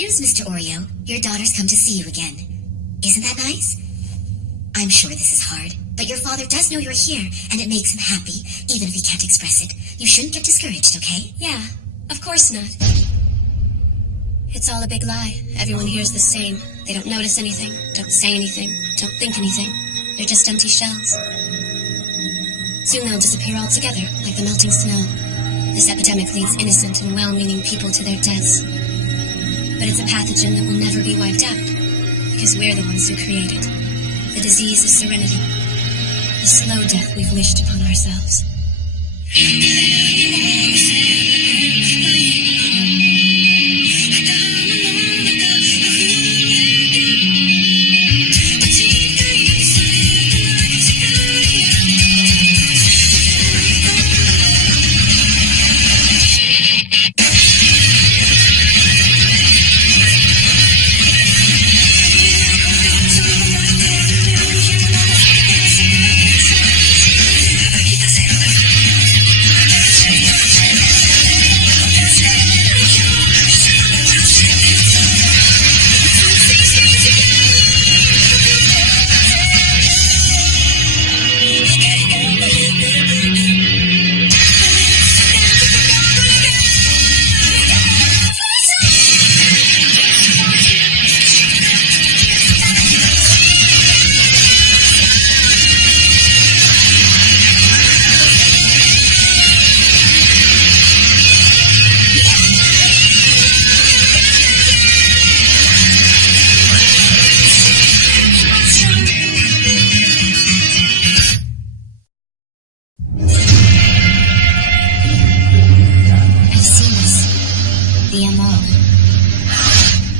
news, Mr. Oreo. Your daughter's come to see you again. Isn't that nice? I'm sure this is hard, but your father does know you're here, and it makes him happy, even if he can't express it. You shouldn't get discouraged, okay? Yeah, of course not. It's all a big lie. Everyone hears the same. They don't notice anything, don't say anything, don't think anything. They're just empty shells. Soon they'll disappear altogether, like the melting snow. This epidemic leads innocent and well-meaning people to their deaths. But it's a pathogen that will never be wiped out, because we're the ones who create it. The disease of serenity. The slow death we've wished upon ourselves.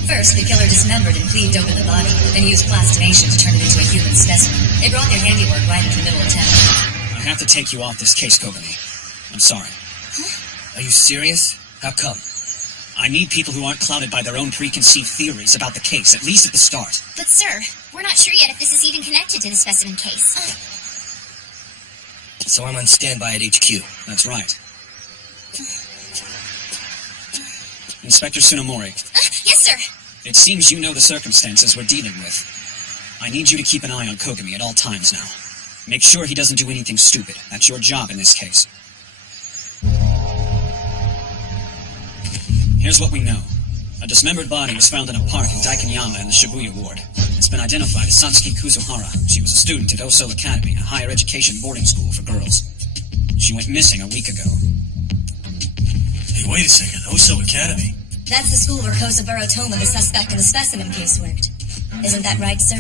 First, the killer dismembered and cleaved open the body, then used plastination to turn it into a human specimen. They brought their handiwork right into the middle of town. I have to take you off this case, Kogami. I'm sorry. Huh? Are you serious? How come? I need people who aren't clouded by their own preconceived theories about the case, at least at the start. But sir, we're not sure yet if this is even connected to the specimen case. So I'm on standby at HQ. That's right. Inspector Tsunomori. Yes, sir. It seems you know the circumstances we're dealing with. I need you to keep an eye on Kogami at all times now. Make sure he doesn't do anything stupid. That's your job in this case. Here's what we know. A dismembered body was found in a park in Daikanyama in the Shibuya ward. It's been identified as Satsuki Kuzuhara. She was a student at Oso Academy, a higher education boarding school for girls. She went missing a week ago. Hey, wait a second. Oso Academy? That's the school where Kozaburo Toma, the suspect in the specimen case, worked. Isn't that right, sir?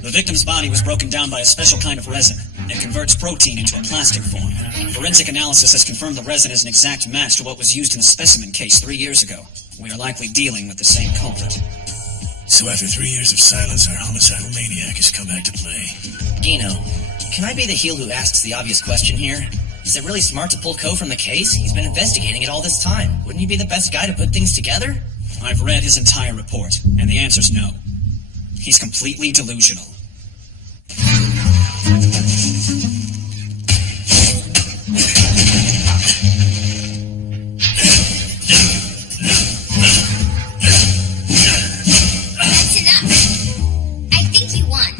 The victim's body was broken down by a special kind of resin. It converts protein into a plastic form. Forensic analysis has confirmed the resin is an exact match to what was used in the specimen case 3 years ago. We are likely dealing with the same culprit. So after 3 years of silence, our homicidal maniac has come back to play. Dino, can I be the heel who asks the obvious question here? Is it really smart to pull Ko from the case? He's been investigating it all this time. Wouldn't he be the best guy to put things together? I've read his entire report, and the answer's no. He's completely delusional. That's enough. I think you won.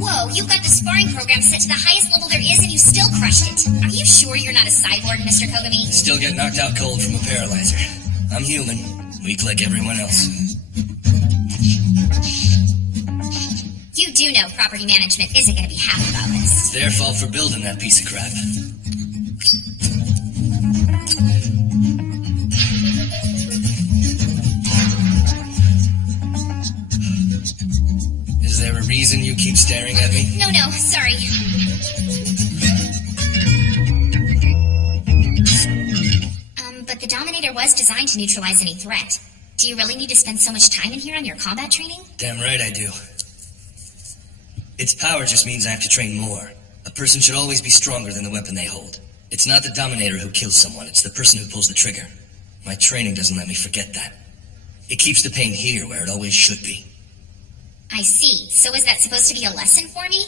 Whoa, you've got the sparring program set to the highest level there is and you still crushed it. Are you sure you're not a cyborg, Mr. Kogami? Still get knocked out cold from a paralyzer. I'm human, weak like everyone else. You do know property management isn't going to be happy about this. It's their fault for building that piece of crap. Is there a reason you keep staring at me? No, sorry. But the Dominator was designed to neutralize any threat. Do you really need to spend so much time in here on your combat training? Damn right I do. Its power just means I have to train more. A person should always be stronger than the weapon they hold. It's not the Dominator who kills someone, it's the person who pulls the trigger. My training doesn't let me forget that. It keeps the pain here where it always should be. I see. So is that supposed to be a lesson for me?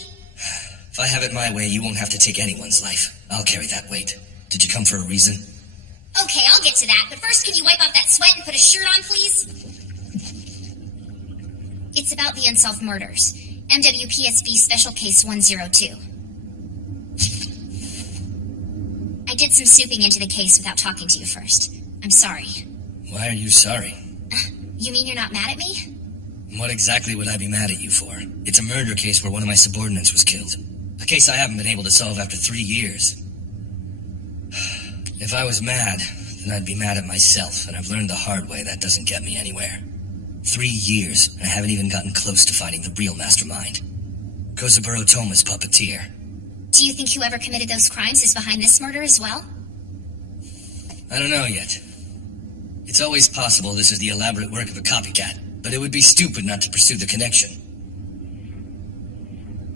If I have it my way, you won't have to take anyone's life. I'll carry that weight. Did you come for a reason? Okay, I'll get to that, but first can you wipe off that sweat and put a shirt on, please? It's about the unsolved murders. MWPSB Special Case 102. I did some snooping into the case without talking to you first. I'm sorry. Why are you sorry? You mean you're not mad at me? What exactly would I be mad at you for? It's a murder case where one of my subordinates was killed. A case I haven't been able to solve after 3 years. If I was mad, then I'd be mad at myself, and I've learned the hard way that doesn't get me anywhere. 3 years, and I haven't even gotten close to finding the real mastermind. Kozaburo Toma's puppeteer. Do you think whoever committed those crimes is behind this murder as well? I don't know yet. It's always possible this is the elaborate work of a copycat, but it would be stupid not to pursue the connection.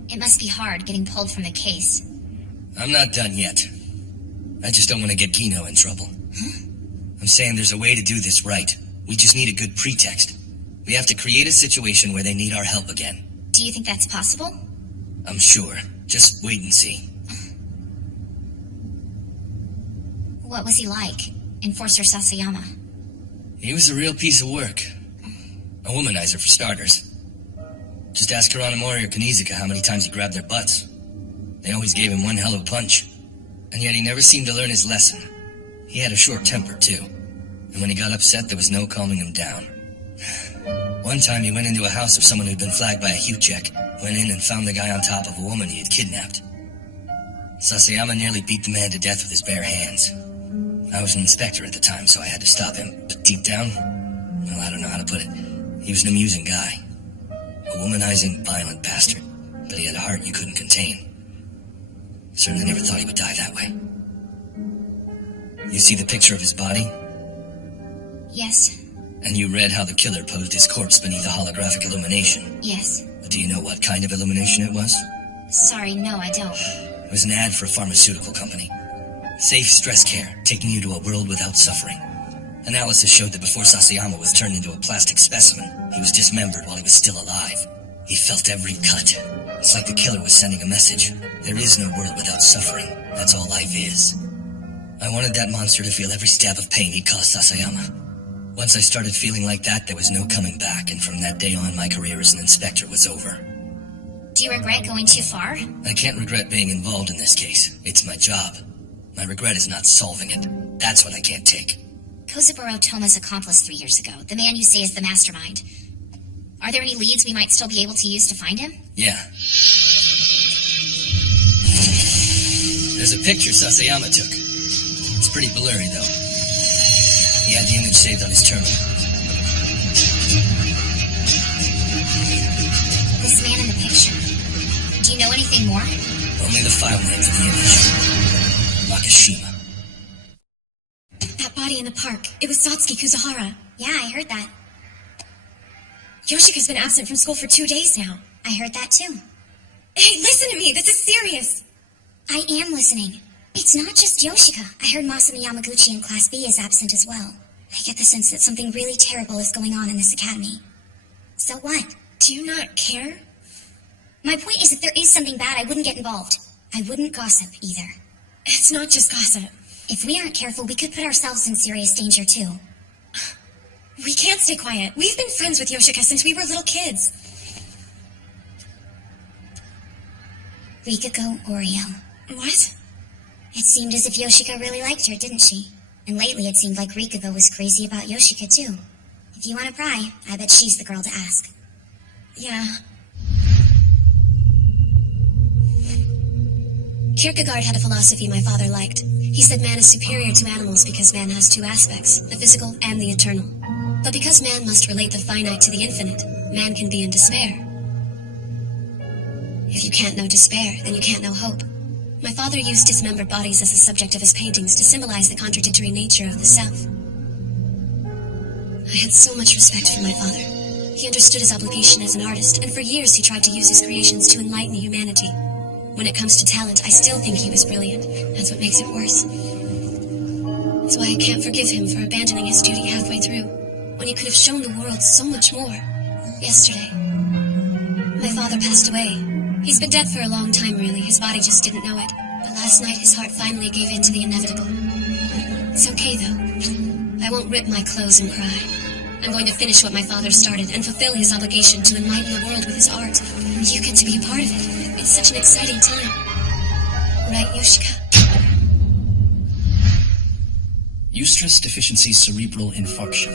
It must be hard getting pulled from the case. I'm not done yet. I just don't want to get Gino in trouble. I'm saying there's a way to do this right. We just need a good pretext. We have to create a situation where they need our help again. Do you think that's possible? I'm sure. Just wait and see. What was he like, Enforcer Sasayama? He was a real piece of work. A womanizer, for starters. Just ask Hiranamori or Kanizuka how many times he grabbed their butts. They always gave him one hell of a punch. And yet he never seemed to learn his lesson. He had a short temper, too. And when he got upset, there was no calming him down. One time he went into a house of someone who'd been flagged by a hue check, went in and found the guy on top of a woman he had kidnapped. Sasayama nearly beat the man to death with his bare hands. I was an inspector at the time, so I had to stop him. But deep down, well, I don't know how to put it. He was an amusing guy. A womanizing, violent bastard. But he had a heart you couldn't contain. Certainly never thought he would die that way. You see the picture of his body? Yes. And you read how the killer posed his corpse beneath a holographic illumination. Yes. But do you know what kind of illumination it was? Sorry, no, I don't. It was an ad for a pharmaceutical company. Safe stress care, taking you to a world without suffering. Analysis showed that before Sasayama was turned into a plastic specimen, he was dismembered while he was still alive. He felt every cut. It's like the killer was sending a message. There is no world without suffering. That's all life is. I wanted that monster to feel every stab of pain he caused Sasayama. Once I started feeling like that, there was no coming back, and from that day on, my career as an inspector was over. Do you regret going too far? I can't regret being involved in this case. It's my job. My regret is not solving it. That's what I can't take. Kozaburo Toma's accomplice 3 years ago, the man you say is the mastermind. Are there any leads we might still be able to use to find him? Yeah. There's a picture Sasayama took. It's pretty blurry, though. He had the image saved on his terminal. This man in the picture. Do you know anything more? Only the file name for the image. Makishima. That body in the park. It was Satsuki Kuzuhara. Yeah, I heard that. Yoshika's been absent from school for 2 days now. I heard that too. Hey, listen to me. This is serious. I am listening. It's not just Yoshika. I heard Masami Yamaguchi in Class B is absent as well. I get the sense that something really terrible is going on in this academy. So what? Do you not care? My point is, if there is something bad, I wouldn't get involved. I wouldn't gossip either. It's not just gossip. If we aren't careful, we could put ourselves in serious danger too. We can't stay quiet. We've been friends with Yoshika since we were little kids. Rikuko Oreo. What? It seemed as if Yoshika really liked her, didn't she? And lately it seemed like Rikuko was crazy about Yoshika too. If you want to pry, I bet she's the girl to ask. Yeah. Kierkegaard had a philosophy my father liked. He said man is superior to animals because man has two aspects, the physical and the eternal. But because man must relate the finite to the infinite, man can be in despair. If you can't know despair, then you can't know hope. My father used dismembered bodies as the subject of his paintings to symbolize the contradictory nature of the self. I had so much respect for my father. He understood his obligation as an artist, and for years he tried to use his creations to enlighten humanity. When it comes to talent, I still think he was brilliant. That's what makes it worse. That's why I can't forgive him for abandoning his duty halfway through, when he could have shown the world so much more. Yesterday, my father passed away. He's been dead for a long time, really. His body just didn't know it. But last night, his heart finally gave in to the inevitable. It's okay, though. I won't rip my clothes and cry. I'm going to finish what my father started and fulfill his obligation to enlighten the world with his art. You get to be a part of it. It's such an exciting time. Right, Yoshika? Eustress deficiency cerebral infarction.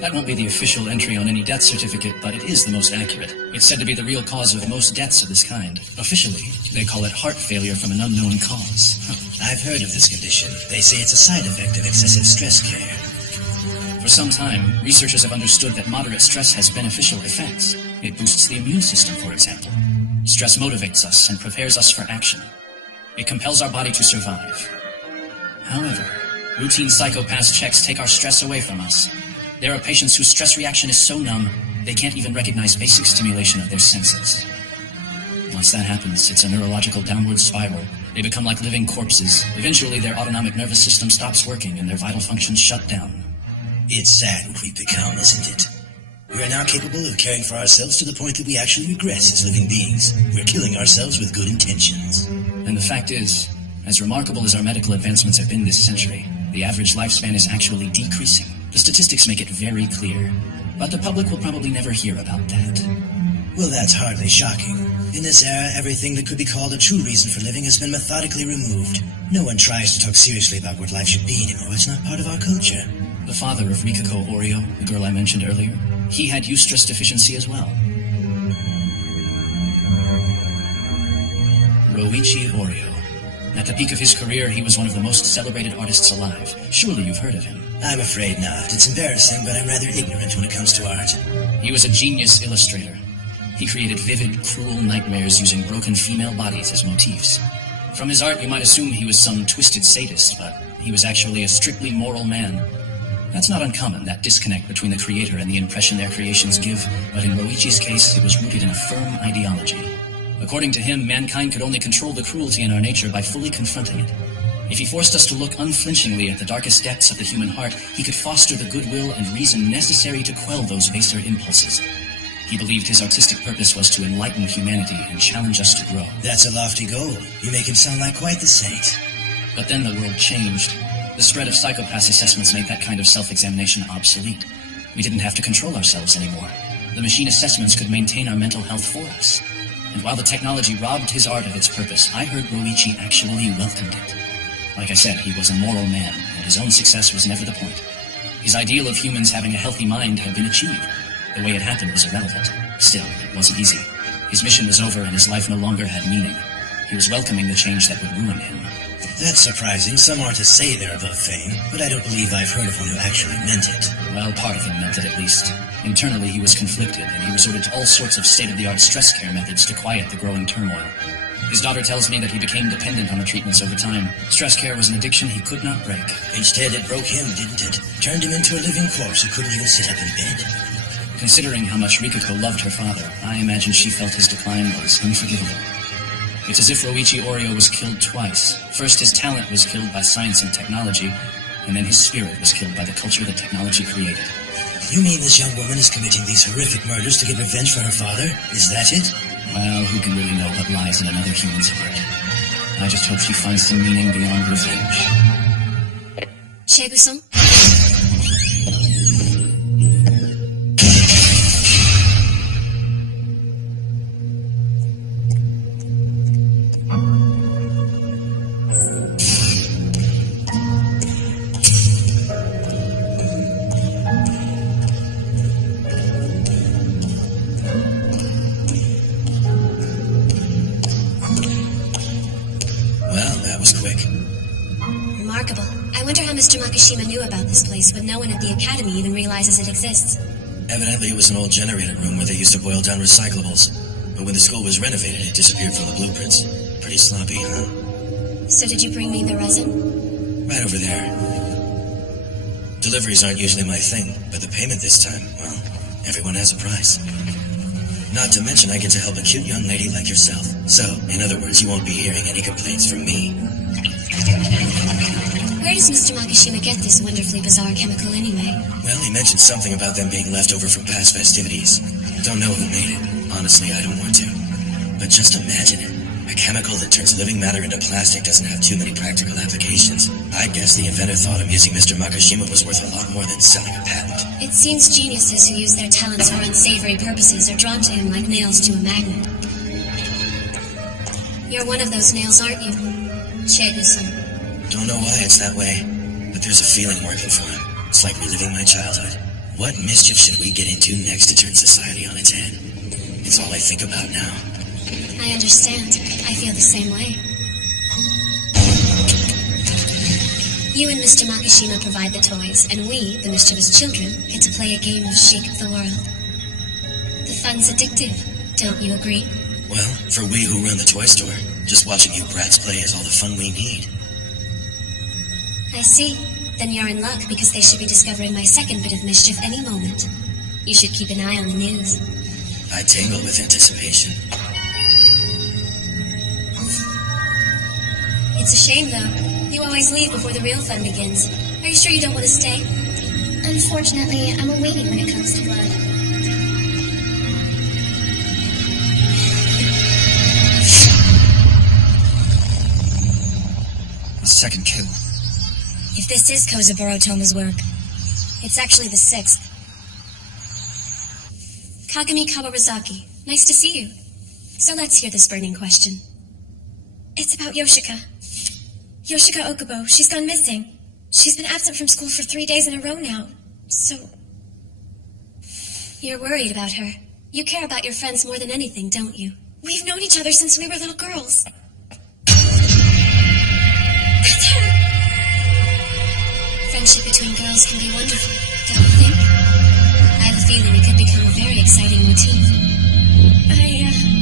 That won't be the official entry on any death certificate, but it is the most accurate. It's said to be the real cause of most deaths of this kind. Officially, they call it heart failure from an unknown cause. I've heard of this condition. They say it's a side effect of excessive stress care. For some time, researchers have understood that moderate stress has beneficial effects. It boosts the immune system, for example. Stress motivates us and prepares us for action. It compels our body to survive. However, routine psychopath checks take our stress away from us. There are patients whose stress reaction is so numb, they can't even recognize basic stimulation of their senses. Once that happens, it's a neurological downward spiral. They become like living corpses. Eventually, their autonomic nervous system stops working and their vital functions shut down. It's sad what we've become, isn't it? We are now capable of caring for ourselves to the point that we actually regress as living beings. We're killing ourselves with good intentions. And the fact is, as remarkable as our medical advancements have been this century, the average lifespan is actually decreasing. The statistics make it very clear, but the public will probably never hear about that. Well, that's hardly shocking. In this era, everything that could be called a true reason for living has been methodically removed. No one tries to talk seriously about what life should be anymore. It's not part of our culture. The father of Rikako Oreo, the girl I mentioned earlier, he had eustress deficiency as well. Roichi Oreo. At the peak of his career, he was one of the most celebrated artists alive. Surely you've heard of him. I'm afraid not. It's embarrassing, but I'm rather ignorant when it comes to art. He was a genius illustrator. He created vivid, cruel nightmares using broken female bodies as motifs. From his art, you might assume he was some twisted sadist, but he was actually a strictly moral man. That's not uncommon, that disconnect between the creator and the impression their creations give, but in Roichi's case, it was rooted in a firm ideology. According to him, mankind could only control the cruelty in our nature by fully confronting it. If he forced us to look unflinchingly at the darkest depths of the human heart, he could foster the goodwill and reason necessary to quell those baser impulses. He believed his artistic purpose was to enlighten humanity and challenge us to grow. That's a lofty goal. You make him sound like quite the saint. But then the world changed. The spread of psychopath assessments made that kind of self-examination obsolete. We didn't have to control ourselves anymore. The machine assessments could maintain our mental health for us. And while the technology robbed his art of its purpose, I heard Roichi actually welcomed it. Like I said, he was a moral man, and his own success was never the point. His ideal of humans having a healthy mind had been achieved. The way it happened was irrelevant. Still, it wasn't easy. His mission was over, and his life no longer had meaning. He was welcoming the change that would ruin him. That's surprising. Some artists say they're above fame, but I don't believe I've heard of one who actually meant it. Well, part of him meant it at least. Internally, he was conflicted, and he resorted to all sorts of state-of-the-art stress care methods to quiet the growing turmoil. His daughter tells me that he became dependent on the treatments over time. Stress care was an addiction he could not break. Instead, it broke him, didn't it? Turned him into a living corpse who couldn't even sit up in bed. Considering how much Rikako loved her father, I imagine she felt his decline was unforgivable. It's as if Roichi Oreo was killed twice. First, his talent was killed by science and technology, and then his spirit was killed by the culture that technology created. You mean this young woman is committing these horrific murders to get revenge for her father? Is that it? Well, who can really know what lies in another human's heart? I just hope she finds some meaning beyond revenge. Shegu-san? Remarkable. I wonder how Mr. Makishima knew about this place when no one at the academy even realizes it exists. Evidently it was an old generator room where they used to boil down recyclables. But when the school was renovated, it disappeared from the blueprints. Pretty sloppy, huh? So did you bring me the resin? Right over there. Deliveries aren't usually my thing, but the payment this time, well, everyone has a price. Not to mention I get to help a cute young lady like yourself. So, in other words, you won't be hearing any complaints from me. Where does Mr. Makishima get this wonderfully bizarre chemical anyway? Well, he mentioned something about them being left over from past festivities. Don't know who made it. Honestly, I don't want to. But just imagine it. A chemical that turns living matter into plastic doesn't have too many practical applications. I guess the inventor thought amusing Mr. Makishima was worth a lot more than selling a patent. It seems geniuses who use their talents for unsavory purposes are drawn to him like nails to a magnet. You're one of those nails, aren't you? Chegu-san. Don't know why it's that way, but there's a feeling working for him. It's like reliving my childhood. What mischief should we get into next to turn society on its head? It's all I think about now. I understand. I feel the same way. You and Mr. Makishima provide the toys, and we, the mischievous children, get to play a game of Shake Up the World. The fun's addictive, don't you agree? Well, for we who run the toy store, just watching you brats play is all the fun we need. I see. Then you're in luck because they should be discovering my second bit of mischief any moment. You should keep an eye on the news. I tingle with anticipation. It's a shame, though. You always leave before the real fun begins. Are you sure you don't want to stay? Unfortunately, I'm a waiting when it comes to blood. The second kill. If this is Kozaburo Toma's work, it's actually the 6th. Kagami Kawarazaki, nice to see you. So let's hear this burning question. It's about Yoshika. Yoshika Okubo. She's gone missing. She's been absent from school for 3 days in a row now. So, You're worried about her. You care about your friends more than anything, don't you? we've known each other since we were little girls. Friendship between girls can be wonderful, don't you think? I have a feeling it could become a very exciting motif.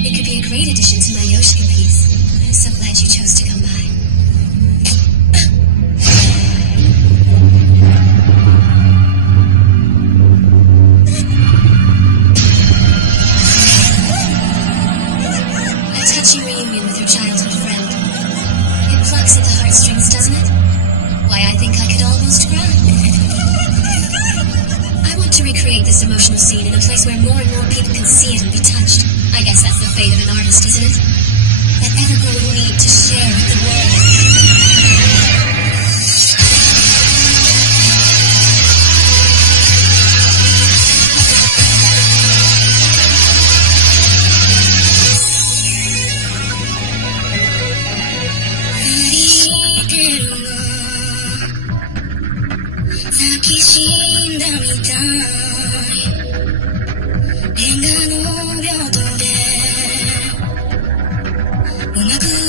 It could be a great addition to my Yoshika piece. I'm so glad you chose to come by. A touching reunion with your childhood friend. It plucks at the heartstrings, doesn't it? Why, I think I could almost cry. I want to recreate this emotional scene in a place where more and more people can see it and be touched. I guess that's the fate of an artist, isn't it? That ever-growing need to share with the world. "うまく